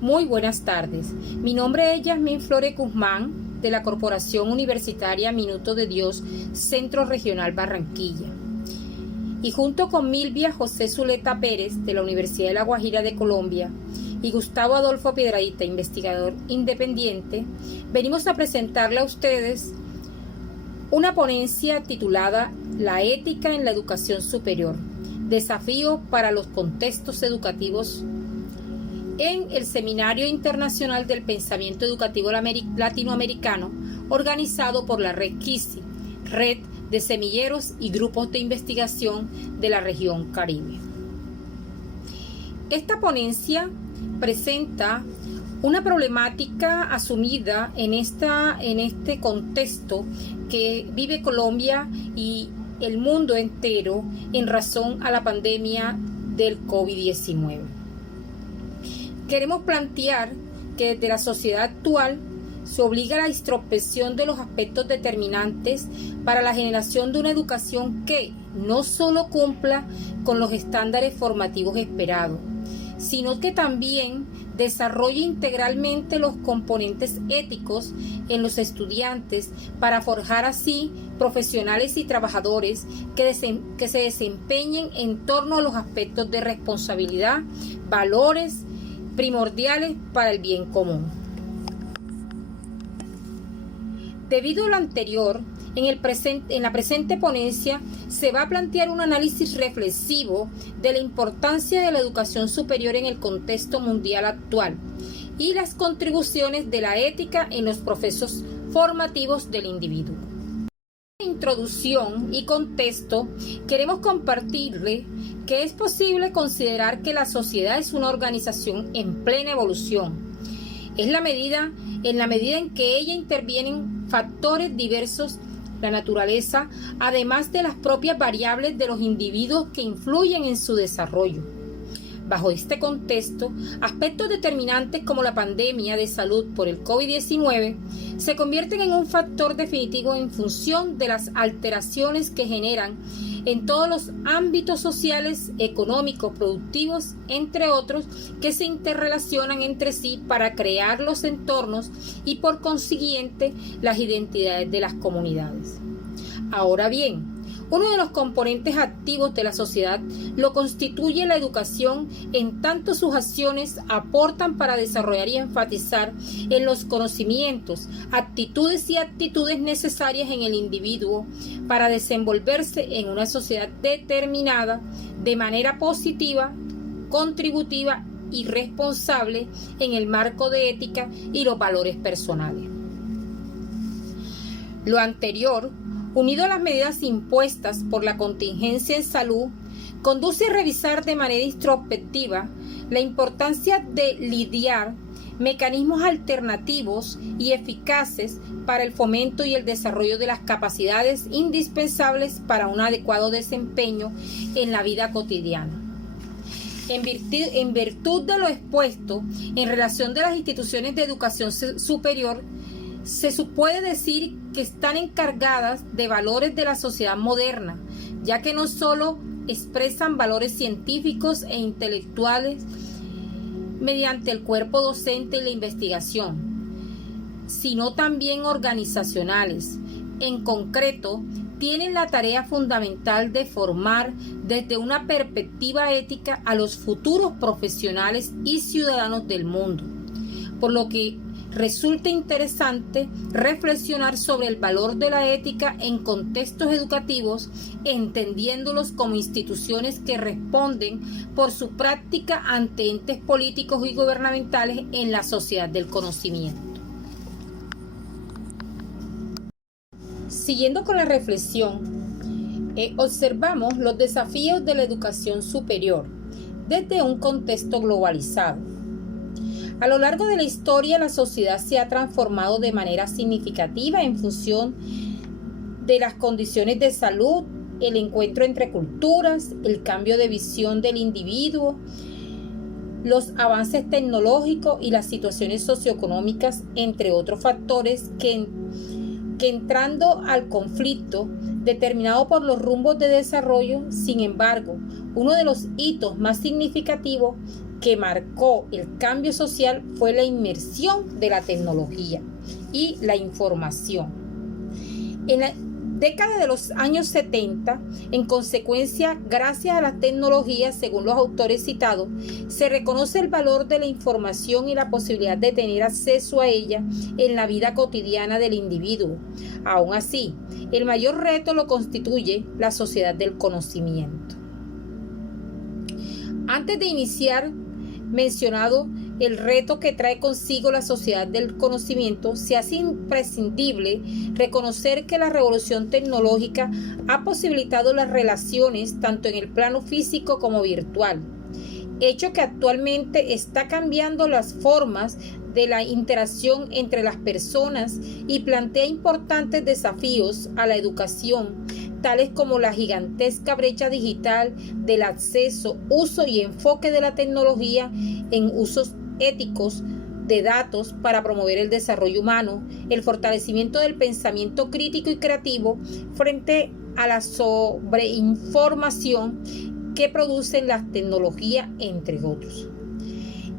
Muy buenas tardes. Mi nombre es Yasmín Flores Guzmán, de la Corporación Universitaria Minuto de Dios, Centro Regional Barranquilla. Y junto con Milvia José Zuleta Pérez, de la Universidad de La Guajira de Colombia, y Gustavo Adolfo Piedradita, investigador independiente, venimos a presentarle a ustedes una ponencia titulada La ética en la educación superior, desafío para los contextos educativos, en el Seminario Internacional del Pensamiento Educativo Latinoamericano, organizado por la Red KISI, Red de Semilleros y Grupos de Investigación de la Región Caribe. Esta ponencia presenta una problemática asumida en este contexto que vive Colombia y el mundo entero en razón a la pandemia del COVID-19. Queremos plantear que desde la sociedad actual se obliga a la introspección de los aspectos determinantes para la generación de una educación que no solo cumpla con los estándares formativos esperados, sino que también desarrolle integralmente los componentes éticos en los estudiantes para forjar así profesionales y trabajadores que se desempeñen en torno a los aspectos de responsabilidad, valores primordiales para el bien común. Debido a lo anterior, en la presente ponencia se va a plantear un análisis reflexivo de la importancia de la educación superior en el contexto mundial actual y las contribuciones de la ética en los procesos formativos del individuo. Introducción y contexto, queremos compartirle que es posible considerar que la sociedad es una organización en plena evolución. En la medida en que ella intervienen factores diversos, la naturaleza, además de las propias variables de los individuos que influyen en su desarrollo. Bajo este contexto, aspectos determinantes como la pandemia de salud por el COVID-19 se convierten en un factor definitivo en función de las alteraciones que generan en todos los ámbitos sociales, económicos, productivos, entre otros, que se interrelacionan entre sí para crear los entornos y por consiguiente las identidades de las comunidades. Ahora bien, uno de los componentes activos de la sociedad lo constituye la educación, en tanto sus acciones aportan para desarrollar y enfatizar en los conocimientos, actitudes y actitudes necesarias en el individuo para desenvolverse en una sociedad determinada de manera positiva, contributiva y responsable en el marco de ética y los valores personales. Lo anterior, unido a las medidas impuestas por la contingencia en salud, conduce a revisar de manera introspectiva la importancia de lidiar mecanismos alternativos y eficaces para el fomento y el desarrollo de las capacidades indispensables para un adecuado desempeño en la vida cotidiana. En virtud de lo expuesto, en relación de las instituciones de educación superior, se puede decir que están encargadas de valores de la sociedad moderna, ya que no solo expresan valores científicos e intelectuales mediante el cuerpo docente y la investigación, sino también organizacionales. En concreto, tienen la tarea fundamental de formar desde una perspectiva ética a los futuros profesionales y ciudadanos del mundo, por lo que resulta interesante reflexionar sobre el valor de la ética en contextos educativos, entendiéndolos como instituciones que responden por su práctica ante entes políticos y gubernamentales en la sociedad del conocimiento. Siguiendo con la reflexión, observamos los desafíos de la educación superior desde un contexto globalizado. A lo largo de la historia, la sociedad se ha transformado de manera significativa en función de las condiciones de salud, el encuentro entre culturas, el cambio de visión del individuo, los avances tecnológicos y las situaciones socioeconómicas, entre otros factores que entrando al conflicto determinado por los rumbos de desarrollo. Sin embargo, uno de los hitos más significativos que marcó el cambio social fue la inmersión de la tecnología y la información. En la década de los años 70, en consecuencia, gracias a las tecnologías, según los autores citados, se reconoce el valor de la información y la posibilidad de tener acceso a ella en la vida cotidiana del individuo. Aún así, el mayor reto lo constituye la sociedad del conocimiento. Antes de iniciar mencionado el reto que trae consigo la sociedad del conocimiento, se hace imprescindible reconocer que la revolución tecnológica ha posibilitado las relaciones tanto en el plano físico como virtual, hecho que actualmente está cambiando las formas de la interacción entre las personas y plantea importantes desafíos a la educación, tales como la gigantesca brecha digital del acceso, uso y enfoque de la tecnología en usos éticos de datos para promover el desarrollo humano, el fortalecimiento del pensamiento crítico y creativo frente a la sobreinformación que producen las tecnologías, entre otros.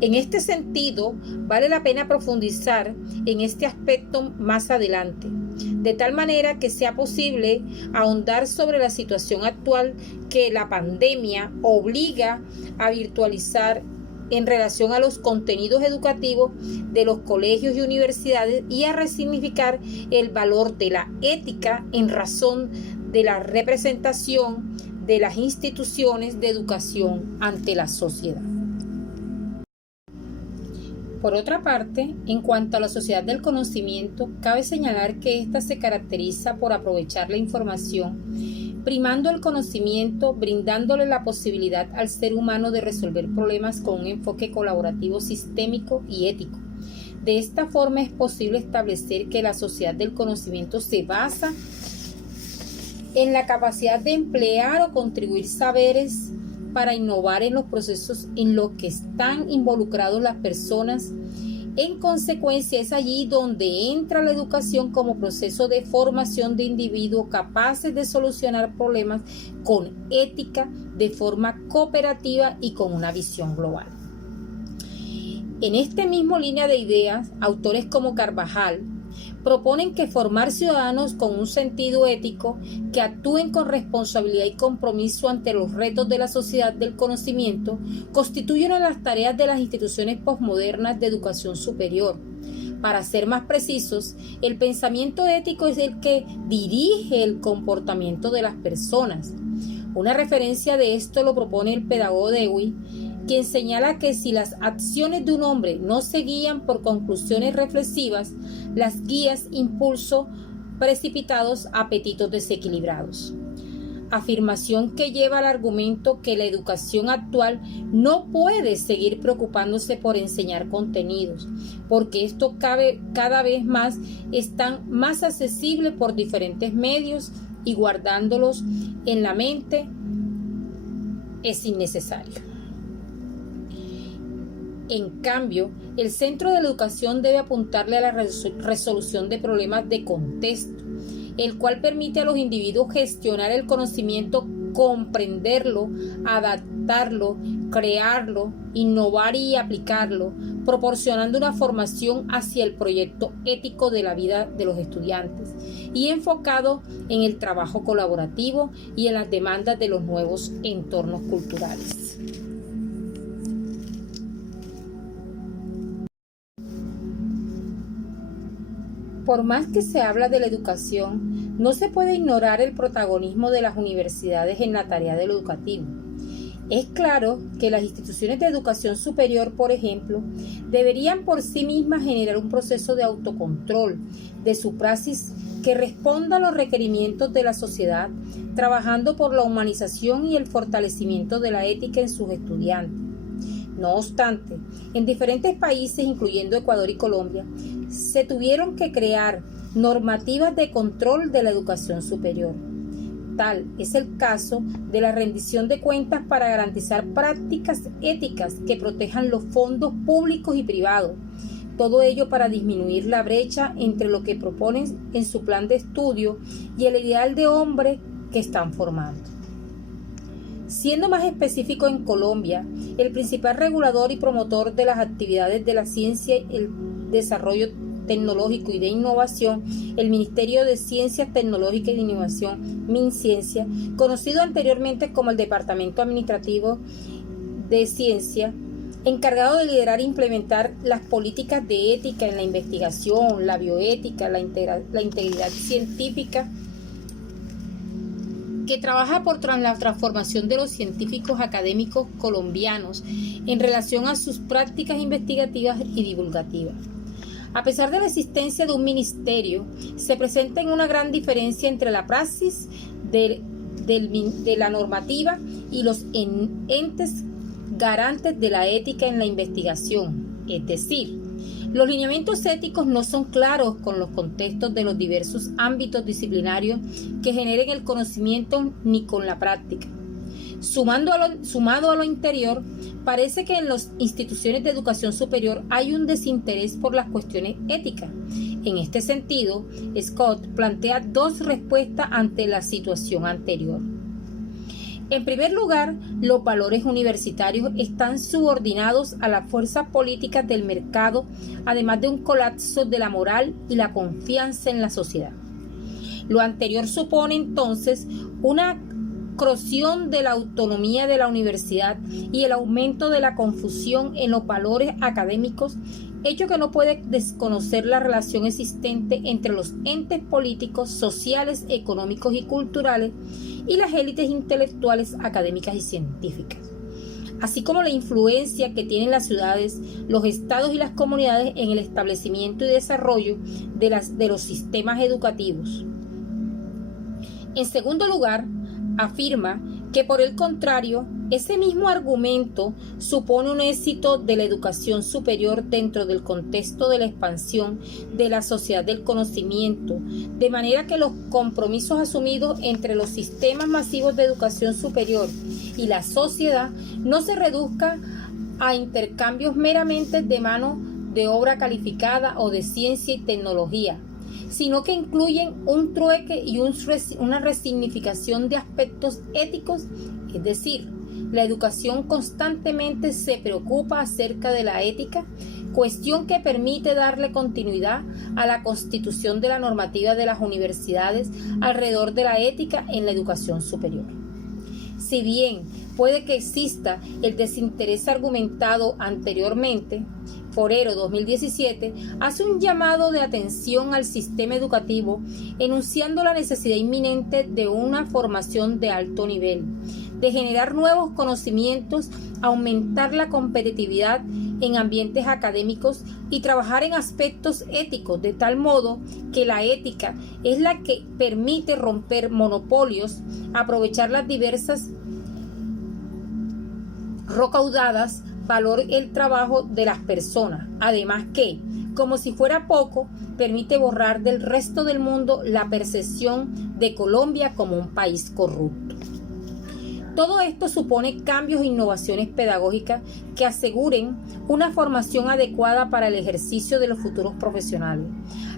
En este sentido, vale la pena profundizar en este aspecto más adelante, de tal manera que sea posible ahondar sobre la situación actual que la pandemia obliga a virtualizar en relación a los contenidos educativos de los colegios y universidades y a resignificar el valor de la ética en razón de la representación de las instituciones de educación ante la sociedad. Por otra parte, en cuanto a la sociedad del conocimiento, cabe señalar que ésta se caracteriza por aprovechar la información, primando el conocimiento, brindándole la posibilidad al ser humano de resolver problemas con un enfoque colaborativo, sistémico y ético. De esta forma es posible establecer que la sociedad del conocimiento se basa en la capacidad de emplear o contribuir saberes para innovar en los procesos en los que están involucrados las personas. En consecuencia, es allí donde entra la educación como proceso de formación de individuos capaces de solucionar problemas con ética, de forma cooperativa y con una visión global. En esta misma línea de ideas, autores como Carvajal proponen que formar ciudadanos con un sentido ético que actúen con responsabilidad y compromiso ante los retos de la sociedad del conocimiento constituye una de las tareas de las instituciones posmodernas de educación superior. Para ser más precisos, el pensamiento ético es el que dirige el comportamiento de las personas. Una referencia de esto lo propone el pedagogo Dewey, quien señala que si las acciones de un hombre no se guían por conclusiones reflexivas, las guías impulso precipitados a apetitos desequilibrados. Afirmación que lleva al argumento que la educación actual no puede seguir preocupándose por enseñar contenidos, porque esto cada vez más están más accesibles por diferentes medios y guardándolos en la mente es innecesario. En cambio, el centro de la educación debe apuntarle a la resolución de problemas de contexto, el cual permite a los individuos gestionar el conocimiento, comprenderlo, adaptarlo, crearlo, innovar y aplicarlo, proporcionando una formación hacia el proyecto ético de la vida de los estudiantes y enfocado en el trabajo colaborativo y en las demandas de los nuevos entornos culturales. Por más que se habla de la educación, no se puede ignorar el protagonismo de las universidades en la tarea de lo educativo. Es claro que las instituciones de educación superior, por ejemplo, deberían por sí mismas generar un proceso de autocontrol de su praxis que responda a los requerimientos de la sociedad, trabajando por la humanización y el fortalecimiento de la ética en sus estudiantes. No obstante, en diferentes países, incluyendo Ecuador y Colombia, se tuvieron que crear normativas de control de la educación superior. Tal es el caso de la rendición de cuentas para garantizar prácticas éticas que protejan los fondos públicos y privados. Todo ello para disminuir la brecha entre lo que proponen en su plan de estudio y el ideal de hombre que están formando. Siendo más específico, en Colombia, el principal regulador y promotor de las actividades de la ciencia, el desarrollo tecnológico y de innovación, el Ministerio de Ciencias Tecnológicas y de Innovación, MinCiencia, conocido anteriormente como el Departamento Administrativo de Ciencia, encargado de liderar e implementar las políticas de ética en la investigación, la bioética, la integridad científica, que trabaja por la transformación de los científicos académicos colombianos en relación a sus prácticas investigativas y divulgativas. A pesar de la existencia de un ministerio, se presenta una gran diferencia entre la praxis de la normativa y los entes garantes de la ética en la investigación, es decir, los lineamientos éticos no son claros con los contextos de los diversos ámbitos disciplinarios que generen el conocimiento ni con la práctica. Sumado a lo anterior, parece que en las instituciones de educación superior hay un desinterés por las cuestiones éticas. En este sentido, Scott plantea dos respuestas ante la situación anterior. En primer lugar, los valores universitarios están subordinados a las fuerzas políticas del mercado, además de un colapso de la moral y la confianza en la sociedad. Lo anterior supone entonces una erosión de la autonomía de la universidad y el aumento de la confusión en los valores académicos, hecho que no puede desconocer la relación existente entre los entes políticos, sociales, económicos y culturales y las élites intelectuales, académicas y científicas, así como la influencia que tienen las ciudades, los estados y las comunidades en el establecimiento y desarrollo de los sistemas educativos. En segundo lugar, afirma que por el contrario, ese mismo argumento supone un éxito de la educación superior dentro del contexto de la expansión de la sociedad del conocimiento, de manera que los compromisos asumidos entre los sistemas masivos de educación superior y la sociedad no se reduzcan a intercambios meramente de mano de obra calificada o de ciencia y tecnología, sino que incluyen un trueque y una resignificación de aspectos éticos, es decir, la educación constantemente se preocupa acerca de la ética, cuestión que permite darle continuidad a la constitución de la normativa de las universidades alrededor de la ética en la educación superior. Si bien puede que exista el desinterés argumentado anteriormente, Forero 2017 hace un llamado de atención al sistema educativo, enunciando la necesidad inminente de una formación de alto nivel, de generar nuevos conocimientos, aumentar la competitividad en ambientes académicos y trabajar en aspectos éticos, de tal modo que la ética es la que permite romper monopolios, aprovechar las diversas recaudadas, valor el trabajo de las personas, además que, como si fuera poco, permite borrar del resto del mundo la percepción de Colombia como un país corrupto. Todo esto supone cambios e innovaciones pedagógicas que aseguren una formación adecuada para el ejercicio de los futuros profesionales.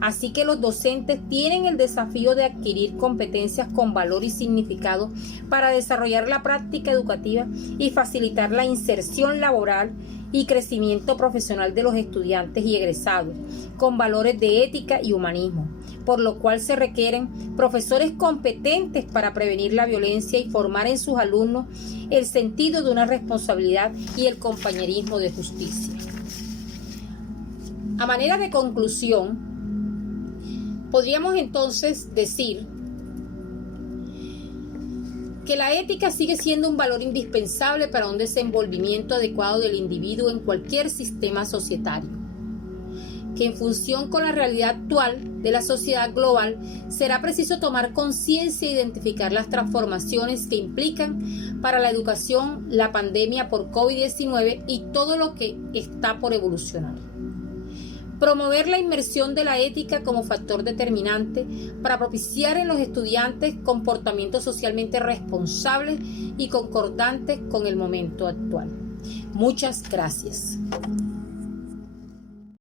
Así que los docentes tienen el desafío de adquirir competencias con valor y significado para desarrollar la práctica educativa y facilitar la inserción laboral y crecimiento profesional de los estudiantes y egresados, con valores de ética y humanismo, por lo cual se requieren profesores competentes para prevenir la violencia y formar en sus alumnos el sentido de una responsabilidad y el compañerismo de justicia. A manera de conclusión, podríamos entonces decir que la ética sigue siendo un valor indispensable para un desenvolvimiento adecuado del individuo en cualquier sistema societario, que en función con la realidad actual de la sociedad global será preciso tomar conciencia e identificar las transformaciones que implican para la educación la pandemia por COVID-19 y todo lo que está por evolucionar. Promover la inmersión de la ética como factor determinante para propiciar en los estudiantes comportamientos socialmente responsables y concordantes con el momento actual. Muchas gracias.